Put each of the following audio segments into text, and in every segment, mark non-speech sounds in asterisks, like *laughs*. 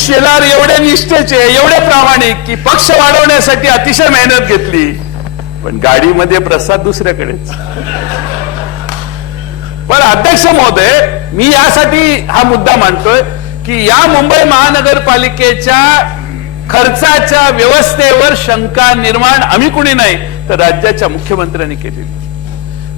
शेलार एवढे निष्ठेचे एवढे प्रामाणिक की पक्ष वाढवण्यासाठी अतिशय मेहनत घेतली. पण गाडीमध्ये प्रसाद दुसऱ्याकडेच. पण अध्यक्ष महोदय मी यासाठी हा मुद्दा मांडतोय की या मुंबई महानगरपालिकेच्या खर्चाच्या व्यवस्थेवर शंका निर्माण आम्ही कुणी नाही तर राज्याच्या मुख्यमंत्र्यांनी केलेली.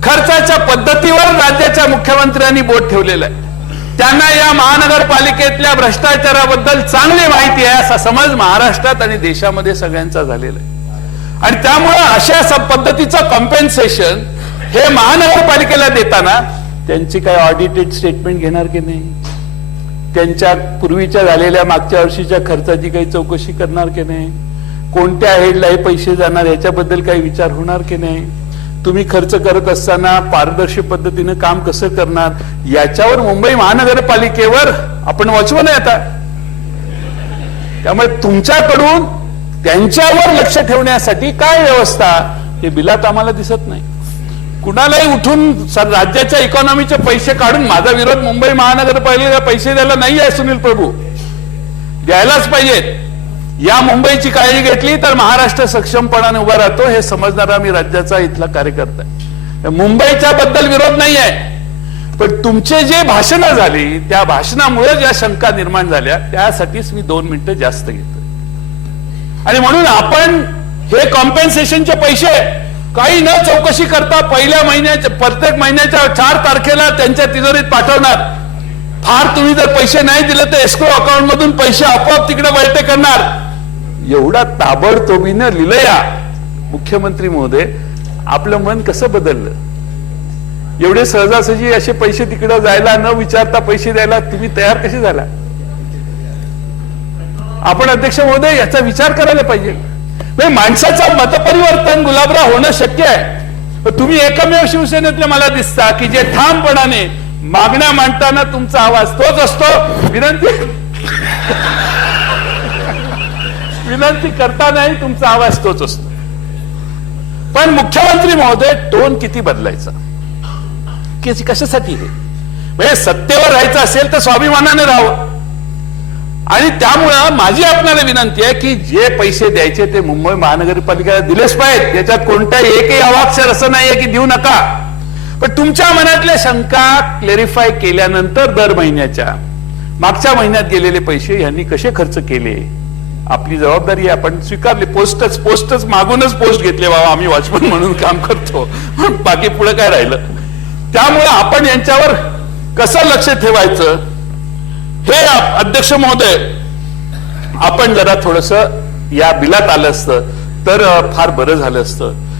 खर्चाच्या पद्धतीवर राज्याच्या मुख्यमंत्र्यांनी बोट ठेवलेलं आहे. त्यांना या महानगरपालिकेतल्या भ्रष्टाचाराबद्दल चांगली माहिती आहे असा समज महाराष्ट्रात आणि देशामध्ये सगळ्यांचा झालेला आहे. आणि त्यामुळं अशा पद्धतीचं कॉम्पेन्सेशन हे महानगरपालिकेला देताना त्यांची काय ऑडिटेड स्टेटमेंट घेणार की नाही? त्यांच्या पूर्वीच्या झालेल्या मागच्या वर्षीच्या खर्चाची काही चौकशी करणार की नाही? कोणत्या हेडला हे पैसे जाणार याच्याबद्दल काही विचार होणार की नाही? तुम्ही खर्च करत असताना पारदर्शी पद्धतीनं काम कसं करणार? याच्यावर मुंबई महानगरपालिकेवर आपण वचवण आता. त्यामुळे तुमच्याकडून त्यांच्यावर लक्ष ठेवण्यासाठी काय व्यवस्था? हे बिलात आम्हाला दिसत नाही. कुणालाही उठून राज्याच्या इकॉनॉमीचे पैसे काढून माझा विरोध मुंबई महानगरपालिकेला पैसे द्यायला नाही आहे सुनील प्रभू. द्यायलाच पाहिजेत. या मुंबईची काळजी घेतली तर महाराष्ट्र सक्षमपणाने उभा राहतो हे समजणारा मी राज्याचा इथला कार्यकर्ता आहे. मुंबईच्या बद्दल विरोध नाही आहे पण तुमचे जे भाषणं झाली त्या भाषणामुळे ज्या शंका निर्माण झाल्या. त्यासाठीच मी दोन मिनिटं जास्त घेतोय. आणि म्हणून आपण हे कॉम्पेन्सेशनचे पैसे काही न चौकशी करता पहिल्या महिन्याच्या प्रत्येक महिन्याच्या चार तारखेला त्यांच्या तिजोरीत पाठवणार. फार तुम्ही जर पैसे नाही दिले तर एस्क्रो अकाउंट मधून पैसे आपोआप तिकडे वळते करणार. एवढा ताबडतोबीनं लिहिलं या मुख्यमंत्री महोदय आपलं मन कसं बदललं? एवढे सहजासहजी असे पैसे तिकडे जायला न विचारता पैसे द्यायला तुम्ही तयार कसे झाला? आपण अध्यक्ष महोदय याचा विचार करायला पाहिजे. म्हणजे माणसाचं मतपरिवर्तन गुलाबराव होणं शक्य आहे. तुम्ही एकमेव शिवसेनेतले मला दिसता की जे ठामपणाने मागण्या मांडताना तुमचा आवाज तोच असतो. विनंती. विनंती करतानाही तुमचा आवाज तोच असतो. पण मुख्यमंत्री महोदय टोन किती बदलायचा? की कशासाठी हे? म्हणजे सत्तेवर राहायचं असेल तर स्वाभिमानाने राहावं. आणि त्यामुळं माझी आपल्याला विनंती आहे की जे पैसे द्यायचे ते मुंबई महानगरपालिकेला दिलेच पाहिजेत. याच्यात कोणताही एकही अवाक्षर असं नाहीये की देऊ नका. पण तुमच्या मनातल्या शंका क्लेरिफाय केल्यानंतर दर महिन्याच्या. मागच्या महिन्यात गेलेले पैसे यांनी कसे खर्च केले? आपली जबाबदारी आहे आपण स्वीकारली. पोस्टच पोस्टच मागूनच पोस्ट घेतले बाबा आम्ही वॉचमन म्हणून काम करतो. *laughs* बाकी पुढे काय राहिलं? त्यामुळे आपण यांच्यावर कसं लक्ष ठेवायचं? हे अध्यक्ष महोदय आपण जरा थोडस या बिलात आलं असतं तर फार बरं झालं असतं.